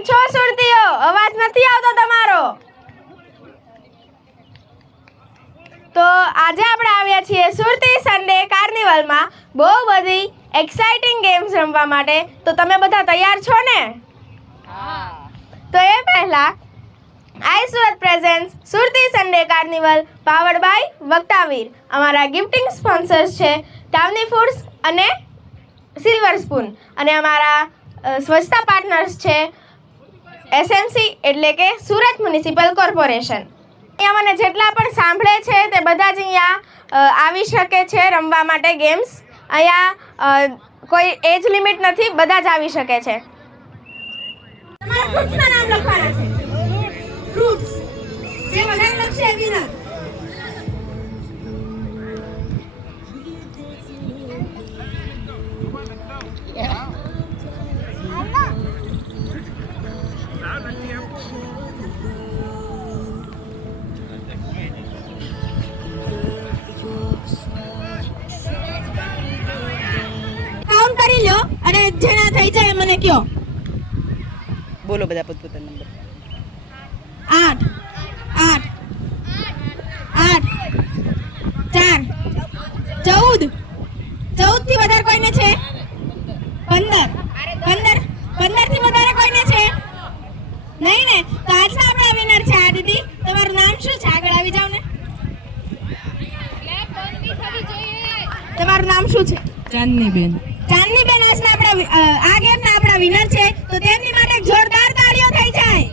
કેમ છો સુરતીઓ? અવાજ નથી આવતો તમારો? તો આજે આપણે આવ્યા છીએ સુરતી સન્ડે કાર્નિવલમાં બહુ બધી એક્સાઇટિંગ ગેમ્સ રમવા માટે. તો તમે બધા તૈયાર છો ને? તો એ પહેલા I Surat presents Surati Sunday carnival powered by Vaktavir. અમારા ગિફ્ટિંગ સ્પોન્સર્સ છે ટાવની ફૂડ્સ અને સિલ્વર સ્પૂન, અને અમારા સ્વચ્છતા પાર્ટનર્સ છે એસએમસી એટલે કે સુરત મ્યુનિસિપલ કોર્પોરેશન. અહીંયા મને જેટલા પણ સાંભળે છે તે બધા જ અહીંયા આવી શકે છે રમવા માટે ગેમ્સ. અહીંયા કોઈ એજ લિમિટ નથી, બધા જ આવી શકે છે. તમારા ફ્રૂટ્સના નામ લખવાના છે. ફ્રૂટ્સ જે વધારે લખશે એ વિનર. કાઉન્ટ કરી લો અને જેના થઈ જાય મને કયો. બોલો બધા પોતપોતાના નંબર. 8 8 8 4 14 14 થી વધારે કોઈને છે? 15 15 15 થી વધારે કોઈને છે? નહીં ને? તો આજના આપણા વિનર છે આ દીદી. તમારું નામ શું છે? આગળ આવી જાવ ને. તમારું નામ શું છે? ચાંદનીબેન. ચાંદનીબેન આજના આપણા આ ગેમના આપણા વિનર છે. તો તેમની માટે જોરદાર તાળીઓ થઈ જાય.